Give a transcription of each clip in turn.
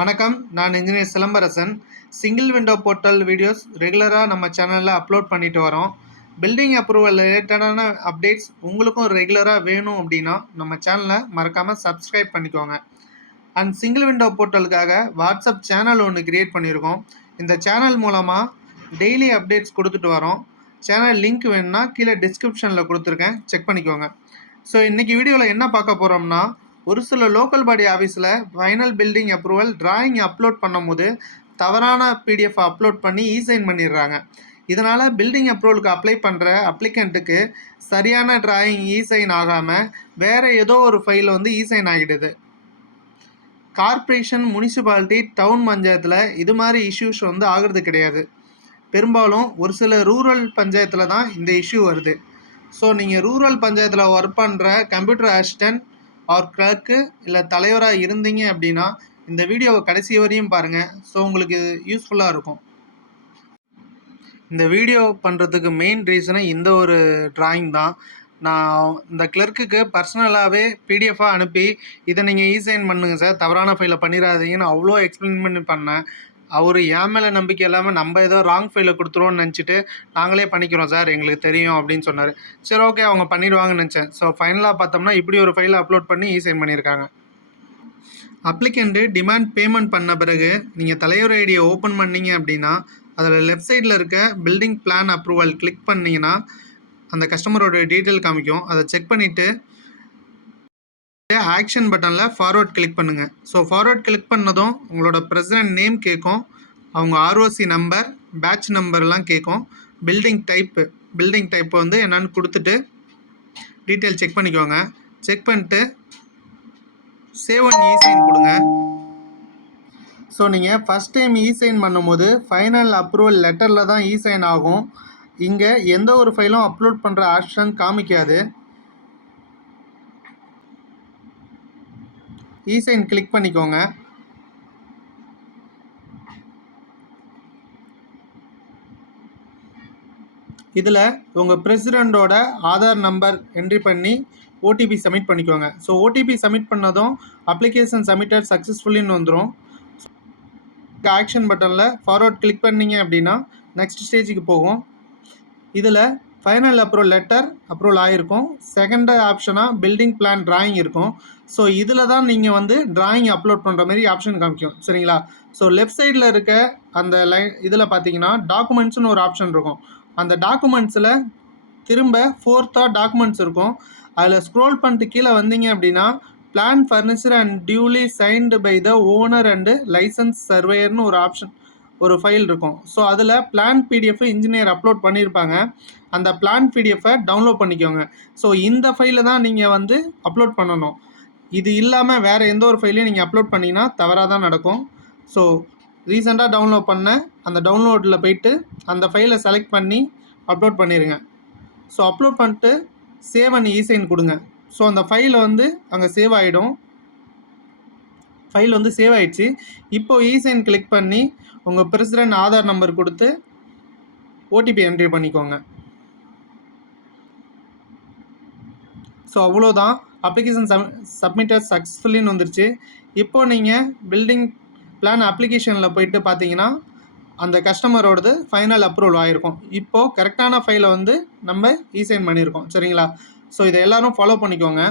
வணக்கம், நான் engineer Silambarasan. Single window portal videos ரெகுலராக நம்ம சேனலில் அப்லோட் பண்ணிட்டு வரோம். பில்டிங் அப்ரூவல் ரிலேட்டடான அப்டேட்ஸ் உங்களுக்கும் ரெகுலராக வேணும் அப்படின்னா நம்ம சேனலை மறக்காமல் சப்ஸ்கிரைப் பண்ணிக்கோங்க. அண்ட் சிங்கிள் விண்டோ போர்ட்டலுக்காக வாட்ஸ்அப் சேனல் ஒன்று கிரியேட் பண்ணியிருக்கோம். இந்த சேனல் மூலமாக டெய்லி அப்டேட்ஸ் கொடுத்துட்டு வரோம். சேனல் லிங்க் வேணும்னா கீழே டிஸ்கிரிப்ஷனில் கொடுத்துருக்கேன், செக் பண்ணிக்கோங்க. ஸோ இன்றைக்கி வீடியோவில் என்ன பார்க்க போகிறோம்னா, ஒரு சில லோக்கல் பாடி ஆஃபீஸில் final building approval drawing upload பண்ணும்போது தவறான பிடிஎஃப் அப்லோட் பண்ணி இசைன் பண்ணிடுறாங்க. இதனால் பில்டிங் அப்ரூவலுக்கு அப்ளை பண்ணுற அப்ளிகண்ட்டுக்கு சரியான டிராயிங் இசைன் ஆகாமல் வேறு ஏதோ ஒரு ஃபைல் இசைன் ஆகிடுது. கார்ப்பரேஷன், முனிசிபாலிட்டி, டவுன் பஞ்சாயத்தில் இது மாதிரி இஷ்யூஸ் ஆகிறது கிடையாது. பெரும்பாலும் ஒரு சில ரூரல் பஞ்சாயத்தில் தான் இந்த இஷ்யூ வருது. ஸோ நீங்கள் ரூரல் பஞ்சாயத்தில் ஒர்க் பண்ணுற கம்ப்யூட்டர் அசிஸ்டன்ட் ஆர் கிளர்க்கு இல்லை தலைவராக இருந்தீங்க அப்படின்னா இந்த வீடியோவை கடைசி வரையும் பாருங்கள். ஸோ உங்களுக்கு யூஸ்ஃபுல்லாக இருக்கும். இந்த வீடியோ பண்ணுறதுக்கு மெயின் ரீசனே இந்த ஒரு டிராயிங் தான். நான் இந்த கிளர்க்குக்கு பர்சனலாகவே பிடிஎஃபாக அனுப்பி இதை நீங்கள் இசைன் பண்ணுங்கள் சார், தவறான ஃபைலை பண்ணிடாதீங்கன்னு அவ்வளோ எக்ஸ்பிளைன் பண்ணேன். அவர் என் மேலே நம்பிக்கை இல்லாமல் நம்ம ஏதோ ராங் ஃபைலை கொடுத்துருவோன்னு நினச்சிட்டு நாங்களே பண்ணிக்கிறோம் சார், எங்களுக்கு தெரியும் அப்படின்னு சொன்னார். சரி, ஓகே, அவங்க பண்ணிடுவாங்கன்னு நினச்சேன். ஸோ ஃபைனலாக பார்த்தோம்னா இப்படி ஒரு ஃபைலை அப்லோட் பண்ணி இசைன் பண்ணியிருக்காங்க. அப்ளிகண்ட்டு டிமாண்ட் பேமெண்ட் பண்ண பிறகு நீங்கள் தலைவர் ஐடியை ஓப்பன் பண்ணிங்க அப்படின்னா அதில் லெஃப்ட் சைடில் இருக்க பில்டிங் பிளான் அப்ரூவல் கிளிக் பண்ணிங்கன்னா அந்த கஸ்டமரோட டீட்டெயில் காமிக்கும். அதை செக் பண்ணிவிட்டு ஆக்ஷன் பட்டனில் ஃபார்வர்ட் கிளிக் பண்ணுங்கள். ஸோ ஃபார்வர்ட் கிளிக் பண்ணதும் உங்களோட பிரசிடென்ட் நேம் கேட்கும், அவங்க ஆர்ஓசி நம்பர், பேட்ச் நம்பர்லாம் கேட்கும். பில்டிங் டைப்பு என்னன்னு கொடுத்துட்டு டீட்டெயில் செக் பண்ணிக்கோங்க. செக் பண்ணிட்டு சேவ் அண்ட் இசைன் கொடுங்க. ஸோ நீங்கள் ஃபஸ்ட் டைம் இசைன் பண்ணும்போது ஃபைனல் அப்ரூவல் லெட்டரில் தான் இசைன் ஆகும். இங்கே எந்த ஒரு ஃபைலும் அப்லோட் பண்ணுற ஆப்ஷன் காமிக்காது. இசைன் கிளிக் பண்ணிக்கோங்க. இதில் உங்கள் பிரசிடெண்ட்டோட ஆதார் நம்பர் என்ட்ரி பண்ணி ஓடிபி சப்மிட் பண்ணிக்கோங்க. ஸோ ஓடிபி சப்மிட் பண்ணதும் அப்ளிகேஷன் சப்மிட்டட் சக்ஸஸ்ஃபுல்லின்னு வந்துடும். ஆக்ஷன் பட்டனில் ஃபார்வர்ட் கிளிக் பண்ணிங்க அப்படின்னா நெக்ஸ்ட் ஸ்டேஜுக்கு போகும். இதில் ஃபைனல் அப்ரூவல் லெட்டர் அப்ரூவல் ஆகிருக்கும். செகண்ட் ஆப்ஷனாக பில்டிங் பிளான் டிராயிங் இருக்கும். ஸோ இதில் தான் நீங்கள் டிராயிங் அப்லோட் பண்ணுற மாதிரி ஆப்ஷன் காமிக்கும், சரிங்களா? ஸோ லெஃப்ட் சைடில் இருக்க அந்த இதில் பார்த்தீங்கன்னா டாக்குமெண்ட்ஸ்னு ஒரு ஆப்ஷன் இருக்கும். அந்த டாக்குமெண்ட்ஸில் திரும்ப ஃபோர்த்தாக டாக்குமெண்ட்ஸ் இருக்கும். அதில் ஸ்க்ரோல் பண்ணிட்டு கீழே வந்தீங்க அப்படின்னா plan furniture and duly signed by the owner and licence சர்வேயர்னு ஒரு ஆப்ஷன், ஒரு ஃபைல் இருக்கும். ஸோ அதில் பிளான் பிடிஎஃப் இன்ஜினியர் அப்லோட் பண்ணியிருப்பாங்க. அந்த பிளான் பிடிஎஃபை டவுன்லோட் பண்ணிக்கோங்க. ஸோ இந்த ஃபைலை தான் நீங்கள் அப்லோட் பண்ணணும். இது இல்லாமல் வேறு எந்த ஒரு ஃபைலையும் நீங்கள் அப்லோட் பண்ணிங்கன்னா தவறாக தான் நடக்கும். ஸோ ரீசெண்டாக டவுன்லோட் பண்ண அந்த டவுன்லோடில் போயிட்டு அந்த ஃபைலை செலக்ட் பண்ணி அப்லோட் பண்ணிடுங்க. ஸோ அப்லோட் பண்ணிட்டு சேவ் அண்ட் இசைன் கொடுங்க. ஸோ அந்த ஃபைல் அங்கே சேவ் ஆகிடும். ஃபைல் சேவ் ஆகிடுச்சு. இப்போது இசைன் கிளிக் பண்ணி உங்கள் பிரசிடெண்ட் ஆதார் நம்பர் கொடுத்து ஓடிபி என்ட்ரி பண்ணிக்கோங்க. ஸோ அவ்வளோதான், அப்ளிகேஷன் சப்மிட்டட் சக்ஸஸ்ஃபுல்லின்னு வந்துருச்சு. இப்போது நீங்கள் பில்டிங் பிளான் அப்ளிகேஷனில் போயிட்டு பார்த்தீங்கன்னா அந்த கஸ்டமரோடது ஃபைனல் அப்ரூவல் ஆகிருக்கும். இப்போது கரெக்டான ஃபைலை நம்ம இசைன் பண்ணியிருக்கோம், சரிங்களா? ஸோ இதை எல்லோரும் ஃபாலோ பண்ணிக்கோங்க.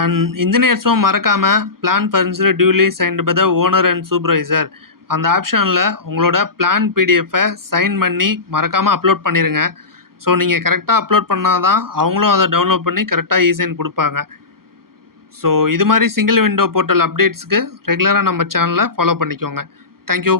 அண்ட் இன்ஜினியர்ஸும் மறக்காமல் plan furniture duly signed by the owner and supervisor அந்த ஆப்ஷனில் உங்களோட பிளான் பிடிஎஃபை சைன் பண்ணி மறக்காமல் அப்லோட் பண்ணிடுங்க. ஸோ நீங்கள் கரெக்டாக அப்லோட் பண்ணால் தான் அவங்களும் அதை டவுன்லோட் பண்ணி கரெக்டாக இசைன் கொடுப்பாங்க. ஸோ இது மாதிரி சிங்கிள் விண்டோ போர்ட்டல் அப்டேட்ஸுக்கு ரெகுலராக நம்ம சேனலை ஃபாலோ பண்ணிக்கோங்க. தேங்க்யூ.